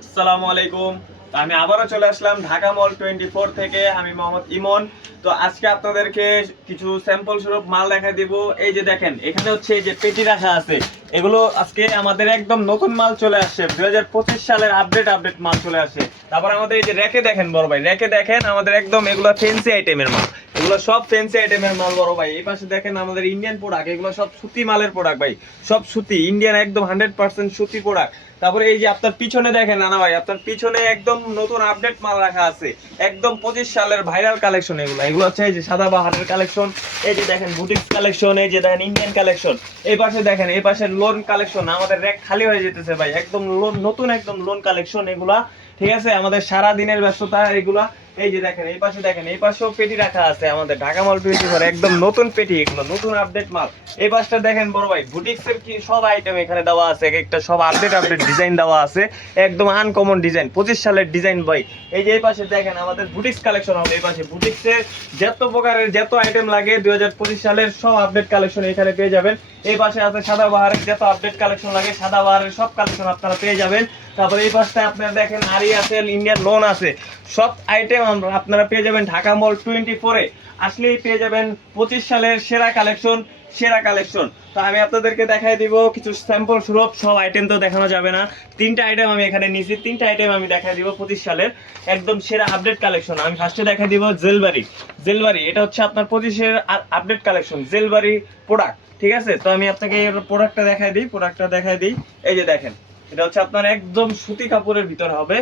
আসসালামু আলাইকুম। তো আমি আবারও চলে আসলাম ঢাকা মল টোয়েন্টি ফোর থেকে। আমি মোহাম্মদ ইমন। তো আজকে আপনাদেরকে কিছু স্যাম্পল স্বরূপ মাল দেখা দিব। এই যে দেখেন, এখানে হচ্ছে এই যে পেটি রাখা আছে। এগুলো আজকে আমাদের একদম নতুন মাল চলে আসছে। দুই হাজার পঁচিশ সালের আপডেট আপডেট মাল চলে আসছে। তারপর আমাদের এই যে র্যাকে দেখেন, বড় ভাই। র্যাকে দেখেন, আমাদের একদম এগুলো ফেন্সি আইটেমের মাল। এগুলো সব ফেন্সি আইটেমের মাল বড় ভাই। এই পাশে দেখেন আমাদের ইন্ডিয়ান প্রোডাক্ট এগুলো সব সুতি মালের প্রোডাক্ট ভাই। সব সুতি ইন্ডিয়ান একদম হান্ড্রেড পার্সেন্ট সুতি প্রোডাক্ট তারপরে এই যে আপনার পিছনে দেখেন নানা ভাই, আপনার পিছনে একদম নতুন আপডেট মাল রাখা আছে। একদম পঁচিশ সালের ভাইরাল কালেকশন এগুলো। এগুলো হচ্ছে এই যে সাদা বাহারের কালেকশন এই যে দেখেন বুটিক্স কালেকশন এই যে দেখেন ইন্ডিয়ান কালেকশন এই পাশে দেখেন, এই পাশে লোন কালেকশন আমাদের র্যাক খালি হয়ে যেতেছে ভাই। একদম লোন নতুন একদম লোন কালেকশন এগুলা। ঠিক আছে? আমাদের সারা দিনের ব্যস্ততা এগুলা। এই যে দেখেন, এই পাশে দেখেন, এই পাশেও পেটি রাখা আছে আমাদের ঢাকা মাল টোয়েন্টি ফোর একদম নতুন পেটি, এগুলো, নতুন আপডেট মাল। এই পাশটা দেখেন, বড় ভাই বুটিক্স এর কি সব আইটেম এখানে দেওয়া আছে, এক একটা সব আপডেট আপডেট ডিজাইন দেওয়া আছে, একদম আনকমন ডিজাইন পঁচিশ সালের ডিজাইন ভাই। এই যে এই পাশে দেখেন, আমাদের বুটিক্স কালেকশন হবে, এই পাশে বুটিক্স এর যত প্রকারের যত আইটেম লাগে, দুই হাজার পঁচিশ সালের সব আপডেট কালেকশন এখানে পেয়ে যাবেন। এই পাশে আছে সাদা বাহারের যত আপডেট কালেকশন লাগে, সাদা বাহারের সব কালেকশন আপনারা পেয়ে যাবেন। তারপরে এই পাশটা আপনারা দেখেন আরি আছে ইন্ডিয়ান লোন আছে। সব আইটেম আমরা আপনারা পেয়ে যাবেন ঢাকা মল টোয়েন্টি ফোরে আসলেই পেয়ে যাবেন পঁচিশ সালের সেরা কালেকশন সেরা কালেকশন তো আমি আপনাদেরকে দেখাই দিব, কিছু স্যাম্পল স্বরূপ সব আইটেম তো দেখানো যাবে না। তিনটা আইটেম আমি এখানে নিয়েছি, তিনটা আইটেম আমি দেখাই দিব পঁচিশ সালের। একদম সেরা আপডেট কালেকশন আমি ফার্স্টে দেখাই দিব জেলবারি জেলবারি এটা হচ্ছে আপনার পঁচিশের আপডেট কালেকশন জেলবারি প্রোডাক্ট ঠিক আছে? তো আমি আপনাকে প্রোডাক্টটা দেখাই দিই প্রোডাক্টটা দেখাই দিই। এই যে দেখেন। এটা হচ্ছে আপনার একদম সুতি কাপড়ের ভিতরে হবে,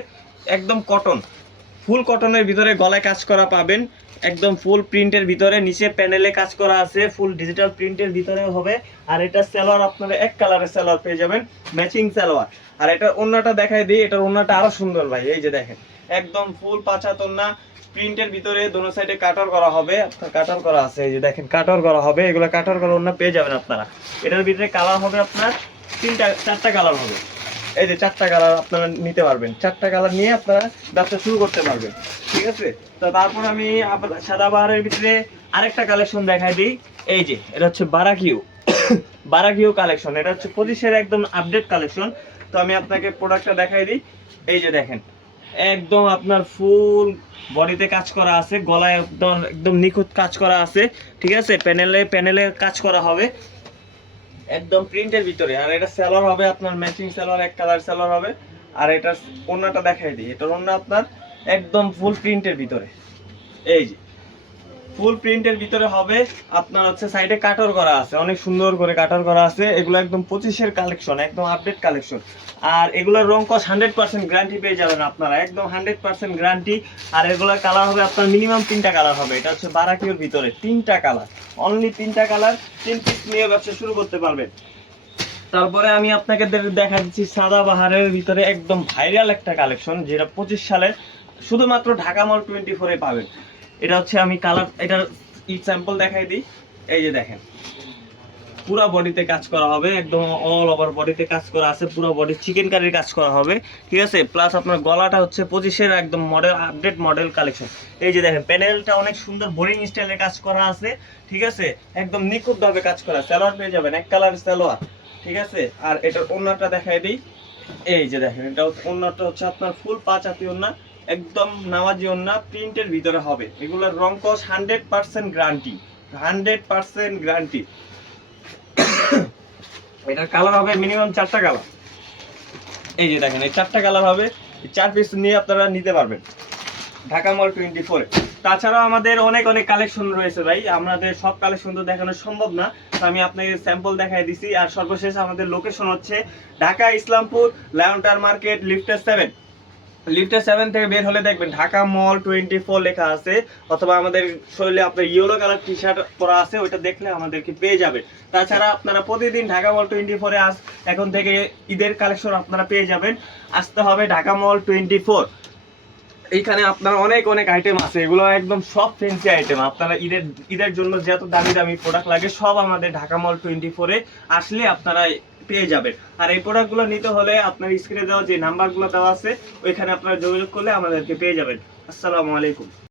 একদম কটন ফুল কটনের ভিতরে গলায় কাজ করা পাবেন, একদম ফুল প্রিন্টের ভিতরে, নিচে প্যানেলে কাজ করা আছে ফুল ডিজিটাল প্রিন্টের ভিতরে হবে। আর এটা সালোয়ার আপনারা এক কালারের সালোয়ার পেয়ে যাবেন ম্যাচিং সালোয়ার। আর এটা অন্যটা দেখাই দিই, এটার অন্যটা আরও সুন্দর ভাই, এই যে দেখেন। একদম ফুল পাঁচা তন্না প্রিন্টের ভিতরে দোনো সাইডে কাটার করা হবে, আপনার কাটার করা আছে, এই যে দেখেন কাটার করা হবে, এগুলো কাটার করা অন্য পেয়ে যাবেন আপনারা। এটার ভিতরে কালার হবে আপনার তিনটা, চারটা কালার হবে। এই যে চারটা কালার আপনারা নিতে পারবেন। চারটা কালার নিয়ে আপনারা ব্যবসা শুরু করতে পারবেন। ঠিক আছে? তো তারপর আমি সাদা বাহারের ভিতরে আরেকটা কালেকশন দেখাই দিই। এই যে, এটা হচ্ছে বারাকিউ। বারাকিউ কালেকশন এটা হচ্ছে পঁচিশের একদম আপডেট কালেকশন তো আমি আপনাকে প্রোডাক্টটা দেখাই দিই। এই যে দেখেন, একদম আপনার ফুল বডিতে কাজ করা আছে, গলায় একদম একদম নিখুঁত কাজ করা আছে। ঠিক আছে? প্যানেলে প্যানেলে কাজ করা হবে। একদম প্রিন্টের ভিতরে। আর এটা সেলর হবে আপনার ম্যাচিং সেলর এক কালার সেলর হবে। আর এটা অন্যটা দেখাই দিই। এটার অন্য আপনার একদম ফুল প্রিন্টের ভিতরে। এই যে। ফুল প্রিন্টের ভিতরে হবে আপনার হচ্ছে সাইডে কাটার করা আছে, অনেক সুন্দর করে কাটার করা আছে, এগুলো একদম পঁচিশের কালেকশন একদম আপডেট কালেকশন আর এগুলোর রং কস হান্ড্রেড পার্সেন্ট গ্যারান্টি পেয়ে যাবেন আপনারা, একদম হান্ড্রেড পার্সেন্ট গ্যারান্টি আর এগুলোর কালার হবে আপনার মিনিমাম তিনটা কালার হবে, এটা হচ্ছে বারাকিওর ভিতরে, তিনটা কালার অনলি তিনটা কালার তিন পিস নিয়ে ব্যবসা শুরু করতে পারবেন। তারপরে আমি আপনাকে দেখা দিচ্ছি সাদা বাহারের ভিতরে একদম ভাইরাল একটা কালেকশন যেটা পঁচিশ সালে শুধুমাত্র ঢাকা মল টোয়েন্টি ফোরে পাবেন। এটা হচ্ছে আমি কালার এটার স্যাম্পল দেখাই দিই। এই যে দেখেন, পুরো বডিতে কাজ করা হবে, একদম অল ওভার বডিতে কাজ করা আছে, পুরো বডি চিকেন কারির কাজ করা হবে, ঠিক আছে? প্লাস আপনার গলাটা হচ্ছে পঁচিশের একদম মডেল আপডেট মডেল কালেকশন এই যে দেখেন প্যানেলটা অনেক সুন্দর বোরিং স্টাইলে কাজ করা আছে, ঠিক আছে? একদম নিখুঁতভাবে কাজ করা, সালোয়ার পেয়ে যাবেন, এক কালার স্যালোয়ার ঠিক আছে? আর এটার ওন্নাটা দেখাই দিই। এই যে দেখেন এটা ওন্নাটা হচ্ছে আপনার ফুল পাঁচ হাতি ওন্না একদম নামাজি ওন্না প্রিন্টের ভিতরে হবে। এগুলোর রং কস hundred percent guarantee, hundred percent guarantee. এটার কালার হবে মিনিমাম চারটা কালার। এই যে দেখেন, এই চারটা কালার হবে চার পিস নিয়ে আপনারা নিতে পারবেন। ঢাকা মল টোয়েন্টি ফোরে তাছাড়াও আমাদের অনেক অনেক কালেকশন রয়েছে ভাই। আমাদের সব কালেকশন তো দেখানো সম্ভব না। তো আমি আপনাকে স্যাম্পল দেখাই দিছি। আর সর্বশেষ আমাদের লোকেশন হচ্ছে ঢাকা ইসলামপুর লায়নটার মার্কেট লিফটের সেভেন লিফটের সেভেন থেকে বের হলে দেখবেন ঢাকা মল টোয়েন্টি ফোর লেখা আছে, অথবা আমাদের শরীরে আপনার ইয়েলো কালার টি শার্ট পরা আছে, ওইটা দেখলে আমাদেরকে পেয়ে যাবে তাছাড়া আপনারা প্রতিদিন ঢাকা মল টোয়েন্টি ফোরে আস, এখন থেকে ঈদের কালেকশন আপনারা পেয়ে যাবেন। আসতে হবে ঢাকা মল টোয়েন্টি ফোর এইখানে আপনার অনেক অনেক আইটেম আছে, এগুলো একদম সব ফেন্সি আইটেম আপনারা ঈদের ঈদের জন্য যত দামি দামি প্রোডাক্ট লাগে, সব আমাদের ঢাকা মল টোয়েন্টি ফোরে আসলে আপনারা পেয়ে যাবেন। আর এই প্রোডাক্টগুলো নিতে হলে আপনার স্ক্রিনে দেওয়া যে নাম্বারগুলো দেওয়া আছে, ওইখানে আপনারা যোগাযোগ করলে আমাদেরকে পেয়ে যাবেন। আসসালামু আলাইকুম।